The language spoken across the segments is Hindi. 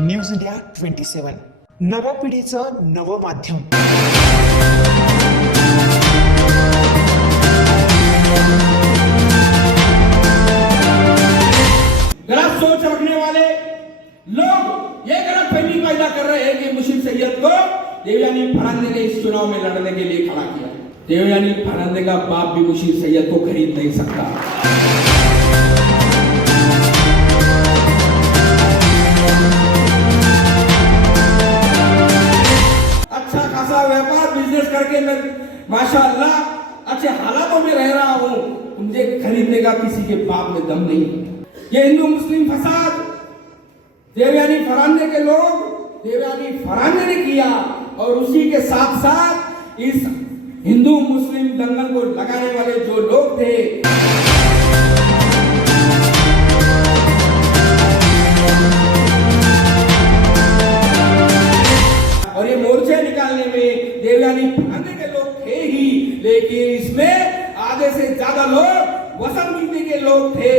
न्यूज इंडिया 27 नव्या पिढीचं नवं माध्यम। गलत सोच रखने वाले लोग ये गलतफहमी पैदा कर रहे हैं कि मुशीर सैयद को देवयानी फरांदे ने इस चुनाव में लड़ने के लिए खड़ा किया। देवयानी फरांदे का बाप भी मुशीर सैयद को खरीद नहीं सकता। अच्छा खासा व्यापार बिजनेस करके मैं माशाअल्लाह अच्छे हालातों में रह रहा हूं, मुझे खरीदने का किसी के बाप में दम नहीं। ये हिंदू मुस्लिम फसाद देवयानी फरांदे के लोग देवयानी फरांदे ने किया और उसी के साथ साथ इस हिंदू मुस्लिम दंगल को लगाने वाले जो लोग थे और ये मोर्चे निकालने में देवयानी फरांदे के लोग थे ही, लेकिन इसमें आधे से ज्यादा लोग वसंत गिनती के लोग थे।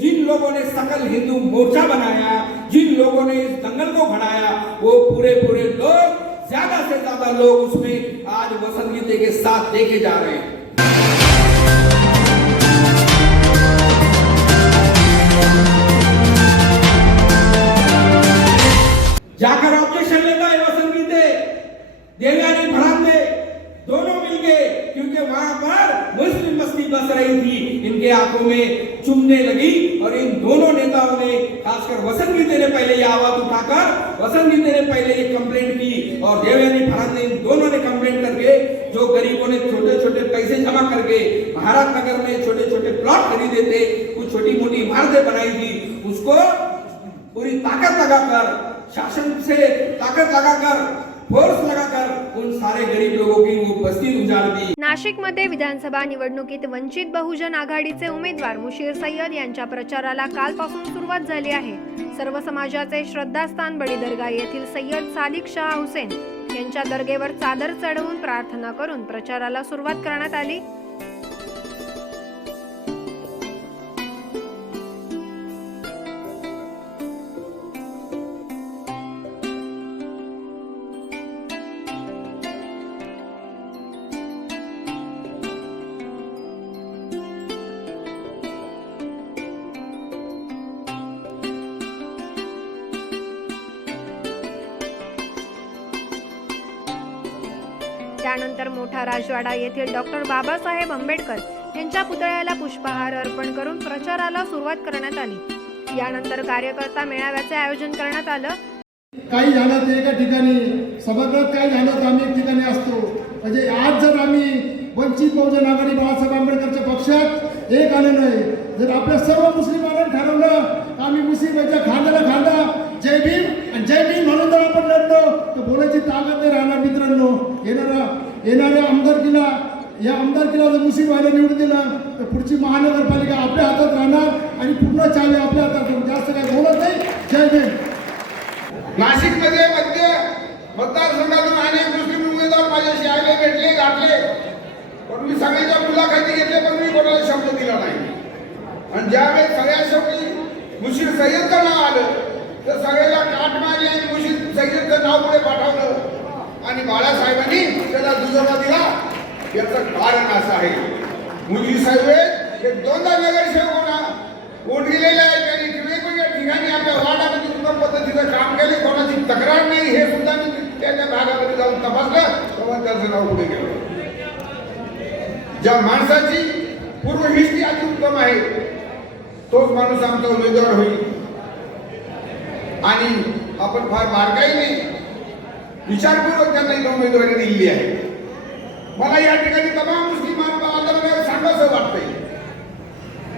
जिन लोगों ने सकल हिंदू मोर्चा बनाया, जिन लोगों ने इस दंगल को बढ़ाया, वो पूरे लोग ज्यादा से ज्यादा लोग उसमें आज वसंत गिनती के साथ देखे जा रहे हैं। जाकर ऑब्जेक्शन लेता है वसंत गिनती, देवयानी फरांदे दोनों मिलके, क्योंकि वहां पर मुस्लिम बस्ती बस रही थी, इनके आंखों में चुभने लगी और इन दोनों नेताओं ने, खासकर वसंत गिनती ने पहले ये आवाज उठाकर वसंत गिनती ने पहले ये कंप्लेंट की और देवयानी फरांदे इन दोनों ने कंप्लेंट करके जो गरीबों ने छोटे छोटे पैसे जमा करके महाराज नगर में छोटे छोटे प्लॉट खरीदे थे, कुछ छोटी मोटी इमारतें बनाई थी, उसको पूरी ताकत लगाकर, शासन से ताकत लगाकर, फोर्स लगाकर उन सारे गरीब लोगों की वो बस्ती उजाड़ दी। नाशिकमध्ये विधानसभा निवडणुकीत वंचित बहुजन आघाडीचे उमेदवार मुशीर सय्यद यांच्या प्रचाराला कालपासून सुरुवात झाली आहे। सर्व समाजाचे श्रद्धास्थान बडी दर्गा येथील सय्यद सादिक शाह हुसेन यांच्या दर्गेवर चादर चढवून प्रार्थना करून प्रचाराला सुरुवात करण्यात आली। त्यानंतर मोठा राजवाडा येथील डॉक्टर बाबासाहेब आंबेडकर यांच्या पुतळ्याला पुष्पहार अर्पण करून प्रचाराला सुरुवात करण्यात आली। यानंतर कार्यकर्ता मेळाव्याचे आयोजन करण्यात आलं। काही झालं ते एका ठिकाणी, सभागृहात काही झालं तर आम्ही एक ठिकाणी असतो। म्हणजे आज जर आम्ही वंचित बहुजन आघाडी बाबासाहेब आंबेडकरच्या पक्षात एक आले नाही, जर आपल्या सर्व मुस्लिमांनी ठरवलं आम्ही मुस्लिमांच्या खांद्याला खांदा जय भीम आणि जय भीम म्हणून जर आपण लढलो तर बोलायची ताकद नाही राहणार। मित्रांनो, येणाऱ्या आमदारकीला, या आमदारकीला जर मुस्लिमांना निवडून दिलं तर पुढची महानगरपालिका आपल्या हातात राहणार आणि पूर्ण चावी आपल्या हातात। जास्त काही बोलत नाही। जय भीम। नाशिकमध्ये मध्य मतदारसंघातून अनेक मुस्लिम उमेदवार माझ्याशी आले, भेटले, गाठले, पण मी सगळ्यांच्या मुलाखती घेतल्या, पण मी कोणाला शब्द दिला नाही। आणि ज्यावेळेस सगळ्या शेवटी मुशीर सय्यदचं नाव आलं तर सगळ्याला काट मारली आणि मुशीर सय्यदचं नाव पुढे पाठवलं आणि बाळासाहेबांनी त्याला दुजोरा दिला। याचं कारण असं आहे, मुशीर सय्यद हे दोनदा नगरसेवक वोट दिलेले आहे, त्यांनी वेगवेगळ्या ठिकाणी आपल्या वार्डामध्ये उत्तम पद्धतीचं काम केले, कोणाची तक्रार नाही, हे सुद्धा मी त्याच्या भागामध्ये जाऊन तपासलं, तेव्हा त्याचं नाव पुढे गेलं। ज्या माणसाची पूर्व हिस्ट्री अति उत्तम आहे तोच माणूस आमचा उमेदवार होईल आणि आपण फार बारकाईने विचारपूर्वक त्यांना उमेदवारी दिली आहे। मला या ठिकाणी तमाम मुस्लिम बांधवांना सांगावंसं वाटतंय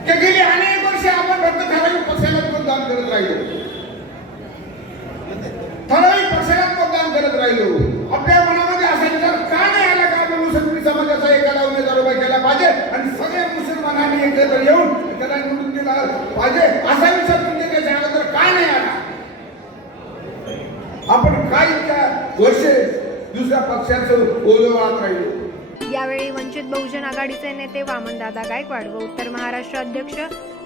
की गेली अनेक वर्षे आपण फक्त ठराविक पक्षाला मतदान करत राहिलो, ठराविक पक्षाला मतदान करत राहिलो। आपल्या मनामध्ये असा विचार का नाही आला का आपण मुस्लिम समाजाचा एखादा उमेदवार उभा केला पाहिजे आणि सगळ्या मुसलमानांनी एकत्र येऊन त्याला निवडून दिला पाहिजे, असा विचार तुमच्या त्याच्या अगोदर काय नाही आला? आपण काय वर्षे दुसऱ्या पक्षाचं ओझं राहिलो। यावेळी वंचित बहुजन आघाडीचे नेते वामनदादा गायकवाड व उत्तर महाराष्ट्र अध्यक्ष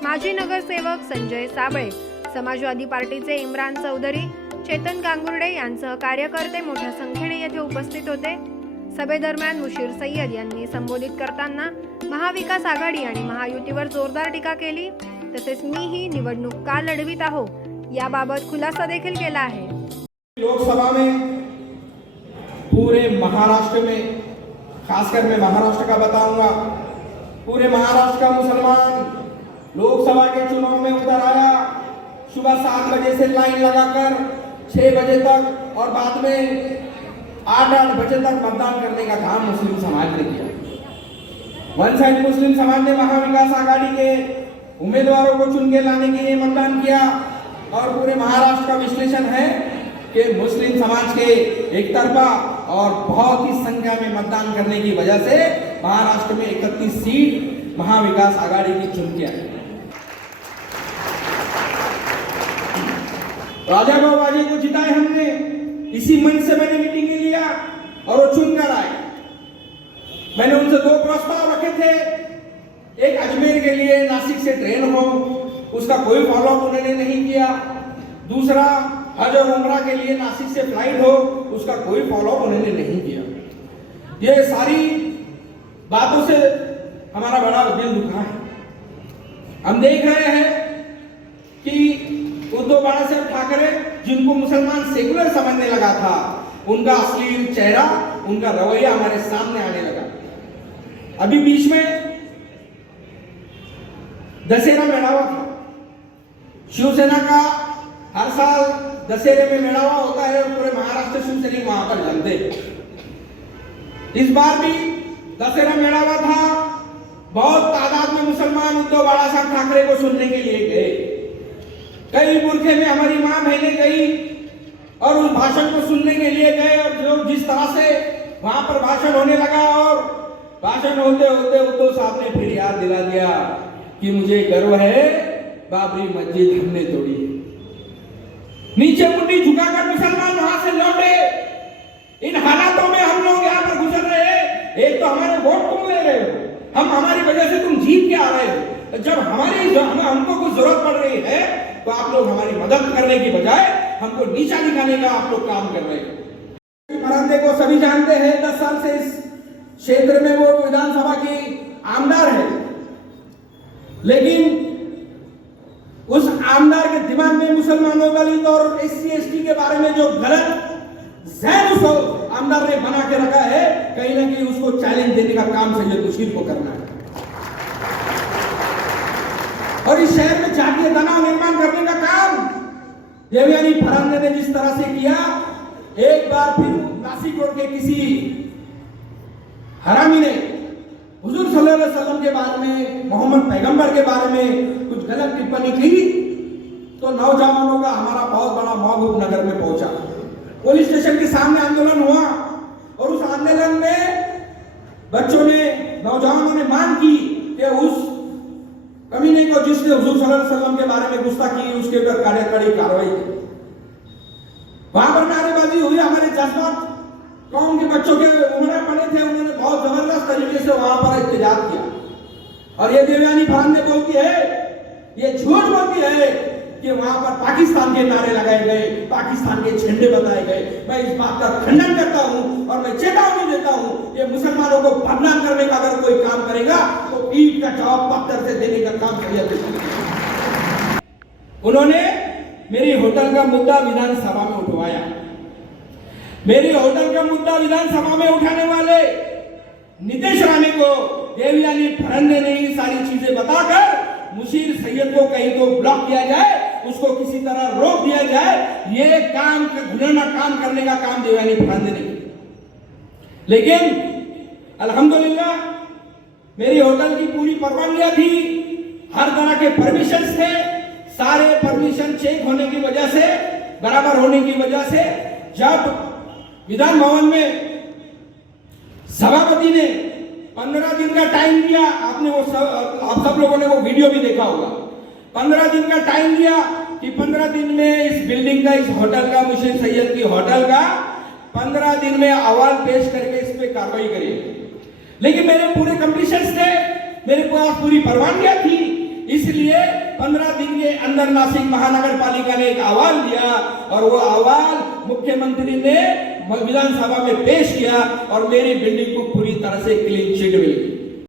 माजी नगरसेवक संजय साबळे, समाजवादी पार्टीचे इम्रान चौधरी, चेतन गांगुर्डे यांसह कार्यकर्ते मोठ्या संख्येने येथे उपस्थित होते. सभेदरम्यान मुशीर सय्यद यांनी संबोधित करताना महाविकास आघाडी आणि महायुतीवर जोरदार टीका केली. तसेच मी ही निवडणूक का लढवित आहो याबाबत खुलासा देखील केला आहे. लोकसभा में पूरे महाराष्ट्र में, खासकर मैं महाराष्ट्र का बताऊंगा, पूरे महाराष्ट्र का मुसलमान लोकसभा के चुनाव में उतर आया. सुबह 7 बजे से लाइन लगाकर 6 बजे तक और बाद में 8 बजे तक मतदान करने का काम मुस्लिम समाज ने किया. वन साइड मुस्लिम समाज ने महाविकास आघाड़ी के उम्मीदवारों को चुन के लाने के लिए मतदान किया. और पूरे महाराष्ट्र का विश्लेषण है कि मुस्लिम समाज के एक तरफा और बहुत ही संख्या में मतदान करने की वजह से महाराष्ट्र में 31 सीट महाविकास आघाड़ी की चुन के आई. राजा बाबूजी को जिताए हमने, इसी मंच से मैंने मीटिंग लिया और वो चुनकर आए. मैंने उनसे 2 प्रस्ताव रखे थे. एक अजमेर के लिए नासिक से ट्रेन हो, उसका कोई फॉलोअप उन्होंने नहीं किया. दूसरा हज और उम्रा के लिए नासिक से फ्लाइट हो, उसका कोई फॉलोअप उन्होंने नहीं किया. ये सारी बातों से हमारा बड़ा दिल दुखा है. हम देख रहे हैं कि उद्धव बाला साहब ठाकरे, जिनको मुसलमान सेकुलर समझने लगा था, उनका असली चेहरा, उनका रवैया हमारे सामने आने लगा. अभी बीच में दशहरा मेड़ावा था. शिवसेना का हर साल दशहरे में मेड़ावा होता है और पूरे महाराष्ट्र शिवसैनिक वहां पर जमते. इस बार भी दशहरा मेड़ावा था. बहुत तादाद में मुसलमान उद्धव बाला साहब ठाकरे को सुनने के लिए गए. कई बुरखे में हमारी मां बहनें गई और उस भाषण को सुनने के लिए गए. और जो जिस तरह से वहां पर भाषण होने लगा और भाषण होते होते उद्धव साहब ने फिर याद दिला दिया कि मुझे गर्व है बाबरी मस्जिद हमने तोड़ी. नीचे मुंडी झुकाकर मुसलमान वहां से लौटे. इन हालातों में हम लोग यहाँ पर गुजर रहे हैं. एक तो हमारे वोट तुम ले रहे हो, हम हमारी वजह से तुम जीत के आ रहे हो. जब हमको कुछ जरूरत पड़ रही है तो आप लोग हमारी मदद करने की बजाय हमको नीचा दिखाने का आप लोग काम कर रहे हैं. मरांदे को सभी जानते हैं. 10 साल से इस क्षेत्र में वो विधानसभा की आमदार है. लेकिन उस आमदार के दिमाग में मुसलमानों, दलित और SC ST के बारे में जो गलत ज़हन उस आमदार ने बना के रखा है, कहीं ना कहीं उसको चैलेंज देने का काम सैयद मुशीर को करना है. और इस शहर में जातीय तनाव निर्माण करने का काम देवयानी फरांदे ने जिस तरह से किया, एक बार फिर नासिक रोड के किसी हरामी ने हुजूर सल्लल्लाहु अलैहि वसल्लम के बारे में, मोहम्मद पैगंबर के बारे में कुछ गलत टिप्पणी की तो नौजवानों का हमारा बहुत बड़ा मॉब नगर में पहुंचा. पुलिस स्टेशन के सामने आंदोलन हुआ और उस आंदोलन में बच्चों ने, नौजवानों ने मांग की कि उस कमीने को जिसने हुजूर सल्लल्लाहु अलैहि वसल्लम के बारे में गुस्ताखी की उसके ऊपर कड़ी कार्रवाई की. वहां पर नारेबाजी हुई. हमारे जज्बात कौम के बच्चों के उमड़ा पड़े थे, उन्होंने बहुत जबरदस्त तरीके से वहां पर एहतजाज किया. और ये देवयानी फरांदे बोलती है, ये झूठ बोलती है कि वहां पर पाकिस्तान के नारे लगाए गए, पाकिस्तान के झंडे बताए गए. मैं इस बात का खंडन करता हूं और मैं चेतावनी देता हूं, ये मुसलमानों को बदनाम करने का अगर कोई काम करेगा तो ईट का जवाब पत्थर से देने का काम सैयद. उन्होंने मेरी होटल का मुद्दा विधानसभा में उठवाया. मेरी होटल का मुद्दा विधानसभा में उठाने वाले नीतीश राणे को देवयानी फरांदे ने ये सारी चीजें बताकर मुशीर सैयद को कहीं तो ब्लॉक किया जाए, उसको किसी तरह रोक दिया जाए. ये काम, घुनौना काम करने का काम देवयानी फरांदे ने किया. लेकिन अल्हम्दुलिल्लाह मेरी होटल की पूरी परवानगियां थी, हर तरह के परमिशंस थे. सारे परमिशन चेक होने की वजह से, बराबर होने की वजह से, जब विधान भवन में सभापति ने 15 दिन का टाइम दिया, आपने वो आप सब लोगों ने वो वीडियो भी देखा होगा. 15 दिन का टाइम दिया कि 15 दिन में इस बिल्डिंग का, इस होटल का, मुशीर सैयद की होटल का 15 दिन में अहवाल पेश करके इस पे कार्रवाई करिए. लेकिन मेरे पूरे कंडीशंस थे, मेरे पास पूरी परवानगियां थी, इसलिए 15 दिन के अंदर नासिक महानगर पालिका ने एक अहवाल दिया और वो अहवाल मुख्यमंत्री ने विधानसभा में पेश किया और मेरी बिल्डिंग को पूरी तरह से क्लीन चिट मिल गई।